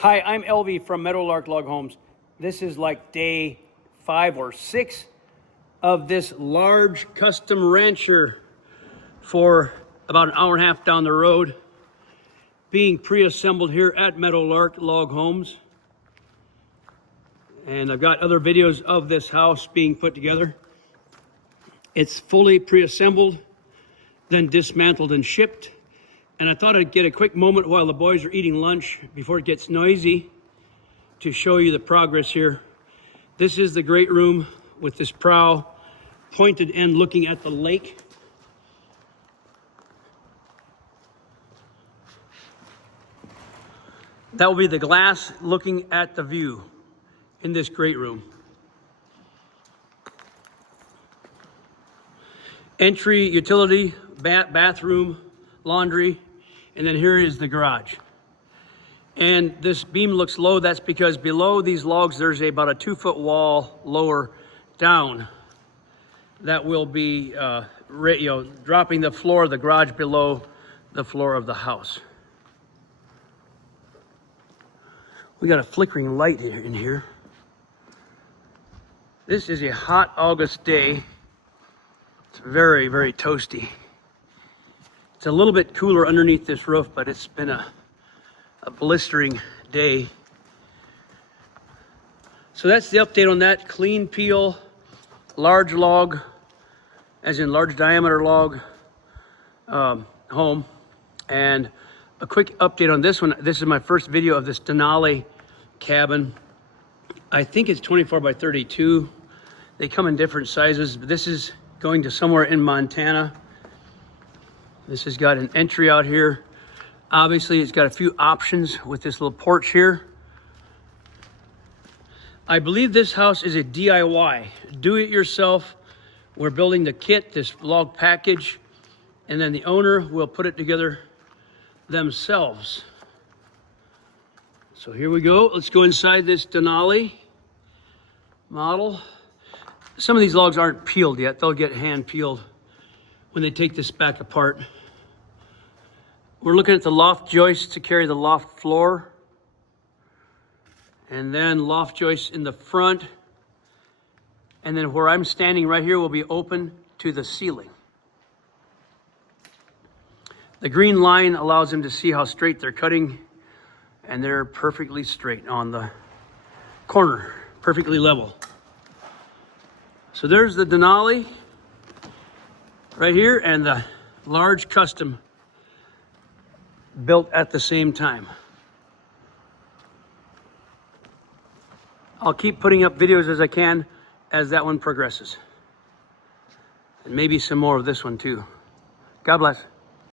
Hi, I'm LV from Meadowlark Log Homes. This is like day 5 or 6 of this large custom rancher for about an hour and a half down the road, being pre-assembled here at Meadowlark Log Homes. And I've got other videos of this house being put together. It's fully pre-assembled, then dismantled and shipped. And I thought I'd get a quick moment while the boys are eating lunch before it gets noisy to show you the progress here. This is the great room with this prow pointed end looking at the lake. That will be the glass looking at the view in this great room. Entry, utility, bathroom, laundry, and then here is the garage. And this beam looks low. That's because below these logs there's about a 2-foot wall lower down that will be dropping the floor of the garage below the floor of the house. We got a flickering light in here. This is a hot August day. It's very, very toasty. It's a little bit cooler underneath this roof, but it's been a blistering day. So that's the update on that clean peel, large log, as in large diameter log home. And a quick update on this one. This is my first video of this Denali cabin. I think it's 24 by 32. They come in different sizes, but this is going to somewhere in Montana. This has got an entry out here. Obviously, it's got a few options with this little porch here. I believe this house is a DIY, do it yourself. We're building the kit, this log package, and then the owner will put it together themselves. So here we go. Let's go inside this Denali model. Some of these logs aren't peeled yet. They'll get hand peeled when they take this back apart. We're looking at the loft joists to carry the loft floor, and then loft joists in the front, and then where I'm standing right here will be open to the ceiling. The green line allows them to see how straight they're cutting, and they're perfectly straight on the corner, perfectly level. So there's the Denali right here, and the large custom built at the same time. I'll keep putting up videos as I can as that one progresses. And maybe some more of this one too. God bless.